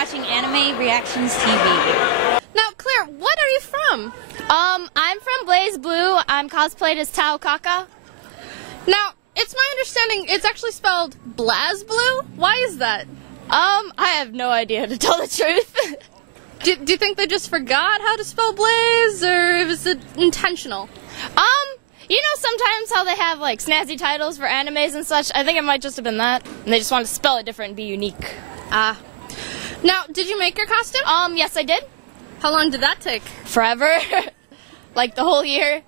watching Anime Reactions TV. Now, Claire, what are you from? I'm from Blaze Blue. I'm cosplayed as Tao Kaka. Now, it's my understanding it's actually spelled BlazBlue. Why is that? I have no idea, to tell the truth. Do you think they just forgot how to spell Blaze, or was it intentional? You know sometimes how they have like snazzy titles for animes and such? I think it might just have been that, and they just want to spell it different and be unique. Now, did you make your costume? Yes I did. How long did that take? Forever. Like the whole year.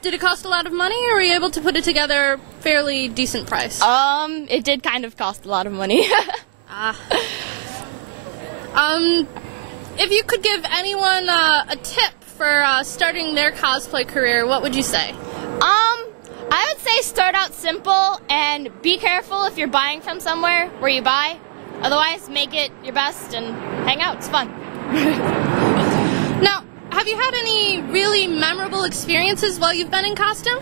Did it cost a lot of money, or were you able to put it together fairly decent price? It did kind of cost a lot of money. If you could give anyone a tip for starting their cosplay career, what would you say? I would say start out simple and be careful if you're buying from somewhere where you buy. Otherwise, make it your best and hang out. It's fun. Now, have you had any really memorable experiences while you've been in costume?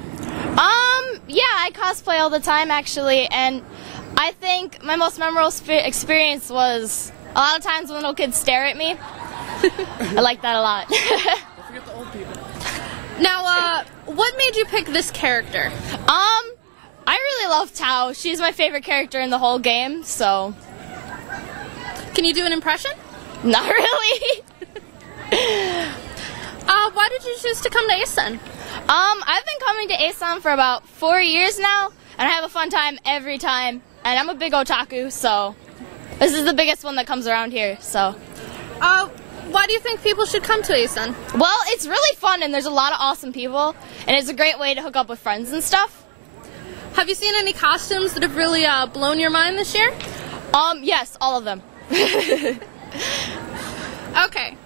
Yeah, I cosplay all the time actually, and I think my most memorable experience was a lot of times when little kids stare at me. I like that a lot. Don't forget the old people. Now, what made you pick this character? I really love Tao. She's my favorite character in the whole game, so... Can you do an impression? Not really. Why did you choose to come to ACEN? I've been coming to ACEN for about 4 years now, and I have a fun time every time. And I'm a big otaku, so this is the biggest one that comes around here, so... Why do you think people should come to ACEN? Well, it's really fun, and there's a lot of awesome people, and it's a great way to hook up with friends and stuff. Have you seen any costumes that have really blown your mind this year? Yes, all of them. Okay.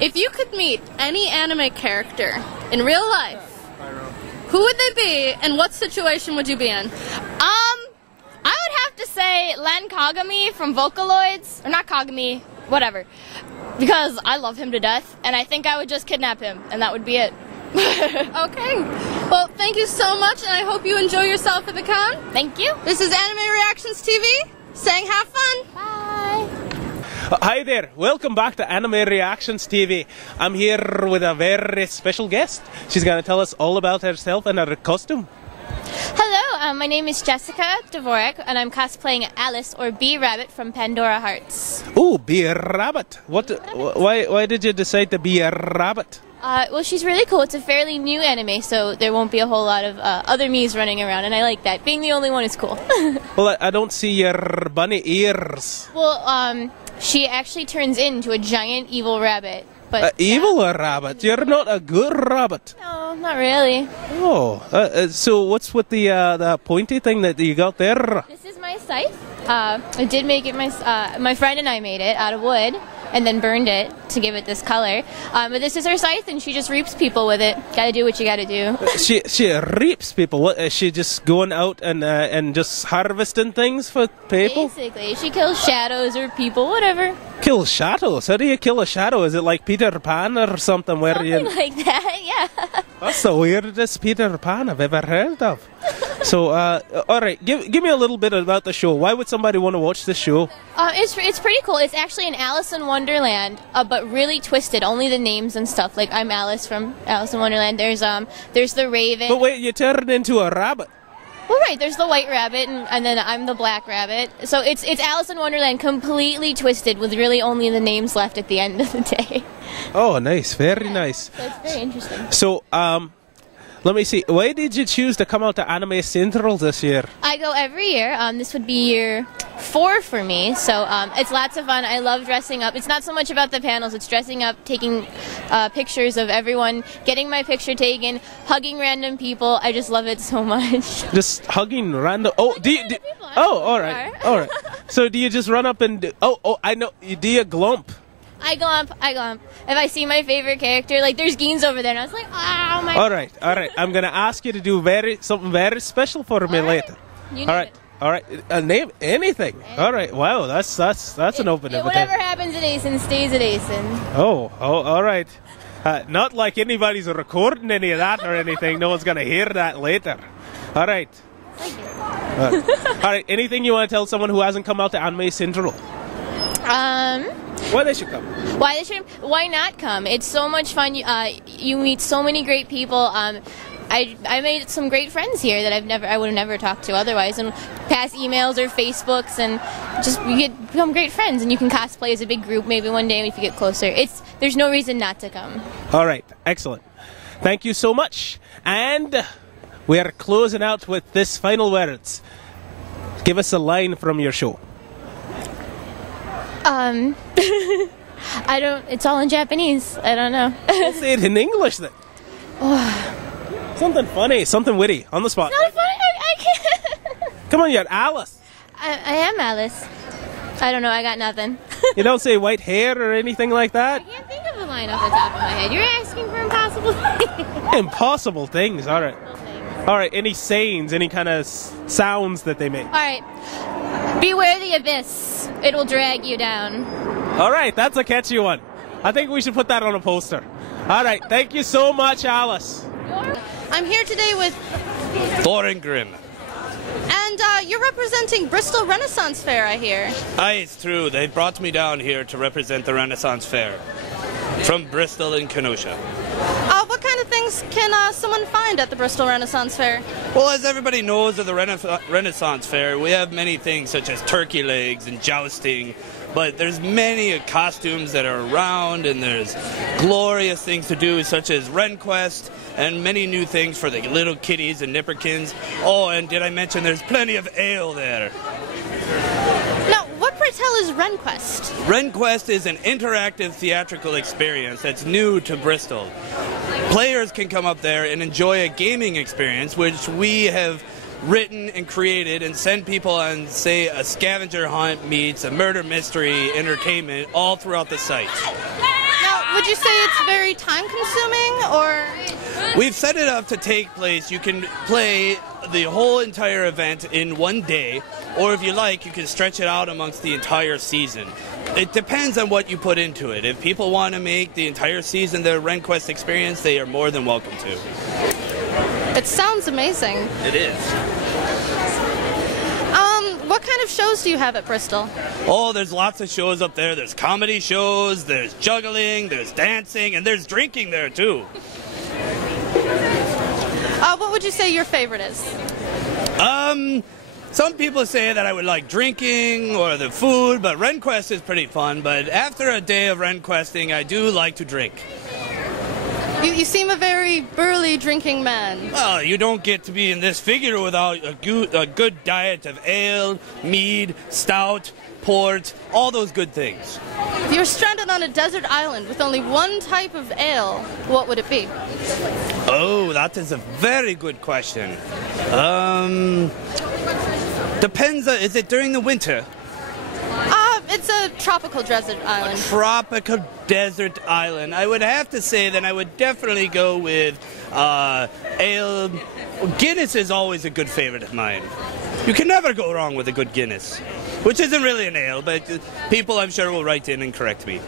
If you could meet any anime character in real life, who would they be, and what situation would you be in? I would have to say Len Kagami from Vocaloids, or not Kagami, whatever, because I love him to death, and I think I would just kidnap him, and that would be it. Okay. Well, thank you so much, and I hope you enjoy yourself at the con. Thank you. This is Anime Reactions TV, saying have fun. Bye. Hi there, welcome back to Anime Reactions TV. I'm here with a very special guest. She's going to tell us all about herself and her costume. Hello, my name is Jessica Dvorak, and I'm cosplaying Alice, or Bee Rabbit, from Pandora Hearts. Ooh, be a rabbit. Why did you decide to be a rabbit? Well, she's really cool. It's a fairly new anime, so there won't be a whole lot of other Miis running around, and I like that. Being the only one is cool. Well, I don't see your bunny ears. Well, she actually turns into a giant evil rabbit. But evil rabbit? You're not a good rabbit. No, not really. Oh, so what's with the pointy thing that you got there? This is my scythe. I did make it my friend and I made it out of wood, and then burned it to give it this color. But this is her scythe, and she just reaps people with it. Gotta do what you gotta do. She reaps people. What, is she just going out and just harvesting things for people? Basically, she kills shadows or people, whatever. Kill shadows? How do you kill a shadow? Is it like Peter Pan or something where Something like that, yeah. That's the weirdest Peter Pan I've ever heard of. So, all right, give me a little bit about the show. Why would somebody want to watch this show? It's pretty cool. It's actually an Alice in Wonderland, but really twisted. Only the names and stuff. Like, I'm Alice from Alice in Wonderland. There's the Raven. But wait, you turned into a rabbit. Well, right. There's the White Rabbit, and then I'm the Black Rabbit. So it's Alice in Wonderland completely twisted, with really only the names left at the end of the day. Oh, nice. Very nice. So it's very interesting. So, let me see. Why did you choose to come out to Anime Central this year? I go every year. This would be year 4 for me, so it's lots of fun. I love dressing up. It's not so much about the panels. It's dressing up, taking pictures of everyone, getting my picture taken, hugging random people. I just love it so much. Just hugging random... Oh, oh, all right. All right. So do you just run up and... Oh, I know. Do you glump? I glump. If I see my favorite character, like there's Geens over there, and I was like, oh my. All right. I'm gonna ask you to do something very special for me later. All right. Name anything. All right. Wow, that's an open invitation. Whatever happens at ACEN stays at ACEN. Oh, all right. Not like anybody's recording any of that or anything. No one's gonna hear that later. All right. Thank you. All right. Anything you want to tell someone who hasn't come out to Anime Central? Why they should come? Why not come? It's so much fun. You meet so many great people. I made some great friends here that I would have never talked to otherwise, and past emails or Facebooks, and just become great friends. And you can cosplay as a big group maybe one day if you get closer. There's no reason not to come. All right, excellent. Thank you so much. And we are closing out with this final words. Give us a line from your show. It's all in Japanese. I don't know. We'll say it in English then. Something funny, something witty, on the spot. It's not funny. I can't. Come on, you're Alice. I am Alice. I don't know. I got nothing. You don't say white hair or anything like that? I can't think of a line off the top of my head. You're asking for impossible things. Impossible things. All right. All right. Any sayings, any kind of sounds that they make? All right. Beware the abyss. It will drag you down. All right. That's a catchy one. I think we should put that on a poster. All right. Thank you so much, Alice. I'm here today with Thorengrim. And you're representing Bristol Renaissance Fair, I hear. Aye, it's true. They brought me down here to represent the Renaissance Fair from Bristol and Kenosha. What kind of things can someone find at the Bristol Renaissance Fair? Well, as everybody knows of the Renaissance Fair, we have many things such as turkey legs and jousting, but there's many costumes that are around, and there's glorious things to do such as RenQuest and many new things for the little kiddies and nipperkins. Oh, and did I mention there's plenty of ale there? Now, what pray tell is RenQuest? RenQuest is an interactive theatrical experience that's new to Bristol. Players can come up there and enjoy a gaming experience, which we have written and created and send people on, say, a scavenger hunt meets a murder mystery entertainment all throughout the site. Now, would you say it's very time-consuming, or...? We've set it up to take place. You can play the whole entire event in one day, or if you like, you can stretch it out amongst the entire season. It depends on what you put into it. If people want to make the entire season their RenQuest experience, they are more than welcome to. It sounds amazing. It is. What kind of shows do you have at Bristol? Oh, there's lots of shows up there. There's comedy shows, there's juggling, there's dancing, and there's drinking there too. What would you say your favorite is? Some people say that I would like drinking or the food, but RenQuest is pretty fun. But after a day of RenQuesting, I do like to drink. You seem a very burly drinking man. Well, you don't get to be in this figure without a good diet of ale, mead, stout, port, all those good things. If you were stranded on a desert island with only one type of ale, what would it be? Oh, that is a very good question. Depends. Is it during the winter? It's a tropical desert island. A tropical desert island. I would have to say that I would definitely go with ale. Guinness is always a good favorite of mine. You can never go wrong with a good Guinness, which isn't really an ale, but people I'm sure will write in and correct me.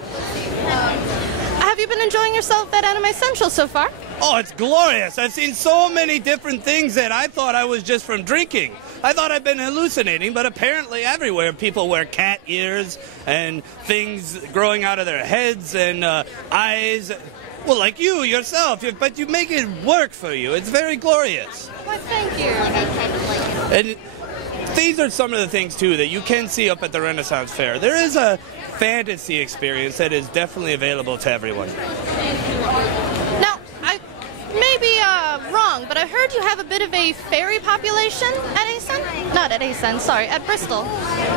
Have you been enjoying yourself at Anime Central so far? Oh, it's glorious. I've seen so many different things that I thought I was just from drinking. I thought I'd been hallucinating, but apparently everywhere people wear cat ears and things growing out of their heads and eyes. Well, like you yourself, but you make it work for you. It's very glorious. Why, thank you. And these are some of the things, too, that you can see up at the Renaissance Fair. There is a fantasy experience that is definitely available to everyone. Now, I may be wrong, but I heard you have a bit of a fairy population at ACEN? Not at ACEN, sorry, at Bristol.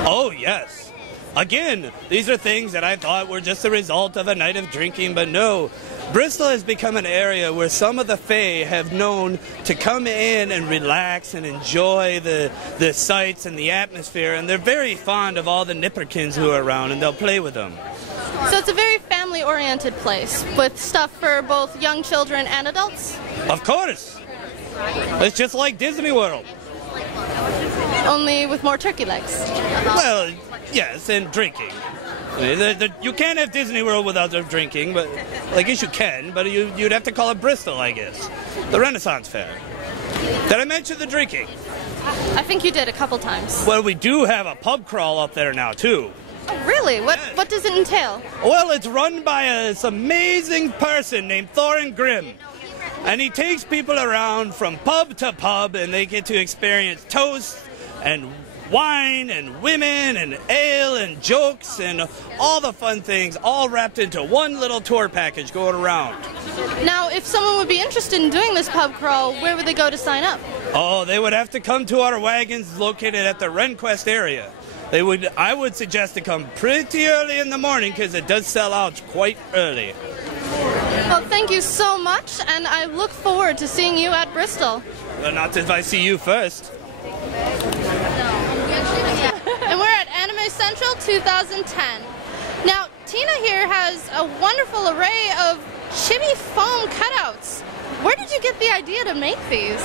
Oh, yes. Again, these are things that I thought were just the result of a night of drinking, but no. Bristol has become an area where some of the Fae have known to come in and relax and enjoy the sights and the atmosphere, and they're very fond of all the nipperkins who are around, and they'll play with them. So it's a very family-oriented place with stuff for both young children and adults? Of course. It's just like Disney World. Only with more turkey legs. Well, yes, and drinking. You can't have Disney World without drinking, but I guess you can, but you'd have to call it Bristol, I guess. The Renaissance Fair. Did I mention the drinking? I think you did a couple times. Well, we do have a pub crawl up there now, too. Oh, really? What does it entail? Well, it's run by this amazing person named Thorin Grimm. And he takes people around from pub to pub, and they get to experience toast and wine and women and ale and jokes and all the fun things, all wrapped into one little tour package going around. Now, if someone would be interested in doing this pub crawl, where would they go to sign up? Oh, they would have to come to our wagons located at the Renquest area. I would suggest to come pretty early in the morning because it does sell out quite early. Well, thank you so much, and I look forward to seeing you at Bristol. Well, not if I see you first. And we're at Anime Central 2010. Now, Tina here has a wonderful array of chibi foam cutouts. Where did you get the idea to make these?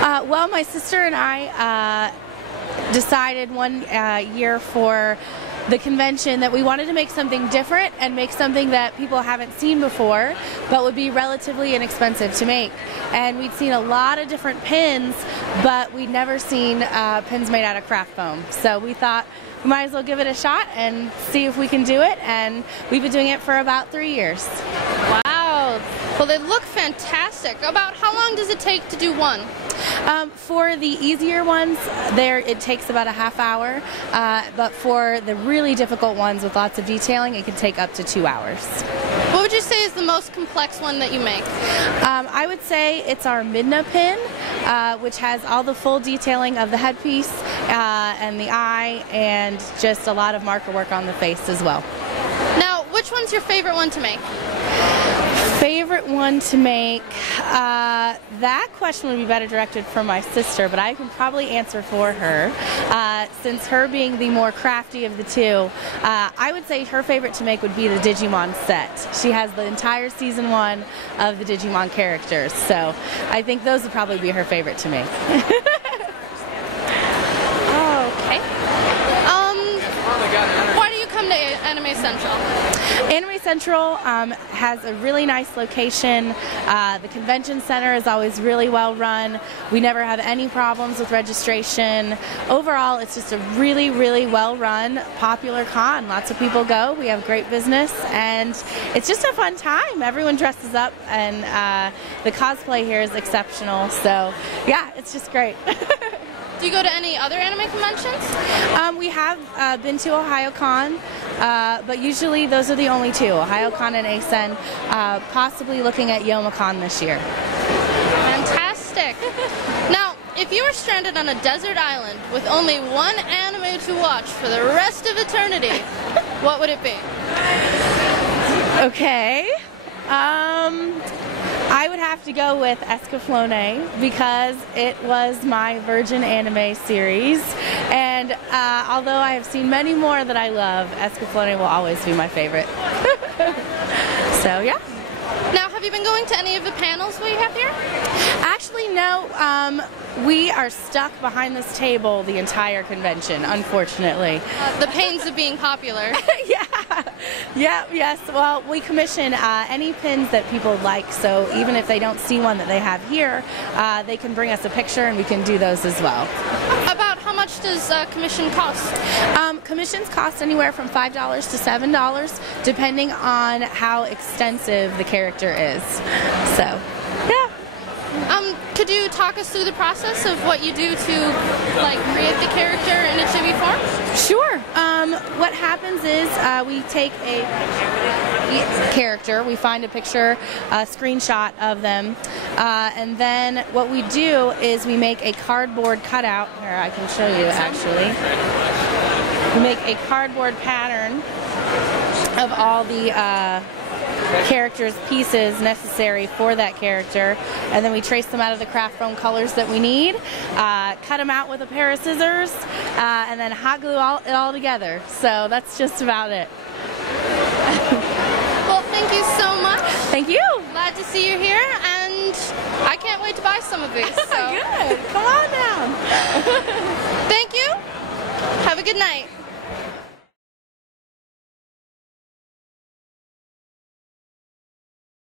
Well, my sister and I decided one year for the convention that we wanted to make something different and make something that people haven't seen before but would be relatively inexpensive to make. And we'd seen a lot of different pins, but we'd never seen pins made out of craft foam. So we thought we might as well give it a shot and see if we can do it, and we've been doing it for about 3 years. Wow. Well, they look fantastic. About how long does it take to do one? For the easier ones, it takes about a half hour, but for the really difficult ones with lots of detailing, it can take up to 2 hours. What would you say is the most complex one that you make? I would say it's our Midna pin, which has all the full detailing of the headpiece and the eye, and just a lot of marker work on the face as well. Now, which one's your favorite one to make? Favorite one to make? That question would be better directed for my sister, but I can probably answer for her. Since her being the more crafty of the two, I would say her favorite to make would be the Digimon set. She has the entire season 1 of the Digimon characters, so I think those would probably be her favorite to make. Okay. Why do you come to Anime Central? Anime Central has a really nice location. The convention center is always really well run. We never have any problems with registration. Overall, it's just a really, really well run, popular con. Lots of people go. We have great business, and it's just a fun time. Everyone dresses up, and the cosplay here is exceptional. So, yeah, it's just great. Do you go to any other anime conventions? We have been to OhioCon, but usually those are the only two, OhioCon and ACEN, possibly looking at YomaCon this year. Fantastic. Now, if you were stranded on a desert island with only one anime to watch for the rest of eternity, what would it be? Okay. I would have to go with Escaflowne because it was my Virgin anime series, and although I have seen many more that I love, Escaflowne will always be my favorite. So yeah. Now, have you been going to any of the panels we have here? Actually, no. We are stuck behind this table the entire convention, unfortunately. The pains of being popular. Yes. Well, we commission any pins that people like, so even if they don't see one that they have here, they can bring us a picture and we can do those as well. About how much does commission cost? Commissions cost anywhere from $5 to $7, depending on how extensive the character is. So, yeah. Could you talk us through the process of what you do to, like, create the character in a chibi form? Sure. What happens is we take a character, we find a picture, a screenshot of them, and then what we do is we make a cardboard cutout. Here, I can show you actually. We make a cardboard pattern of all the characters' pieces necessary for that character, and then we trace them out of the craft foam colors that we need, cut them out with a pair of scissors, and then hot glue it all together. So that's just about it. Well, thank you so much. Thank you. Glad to see you here, and I can't wait to buy some of these. So. Good. Come on down. Thank you. Have a good night.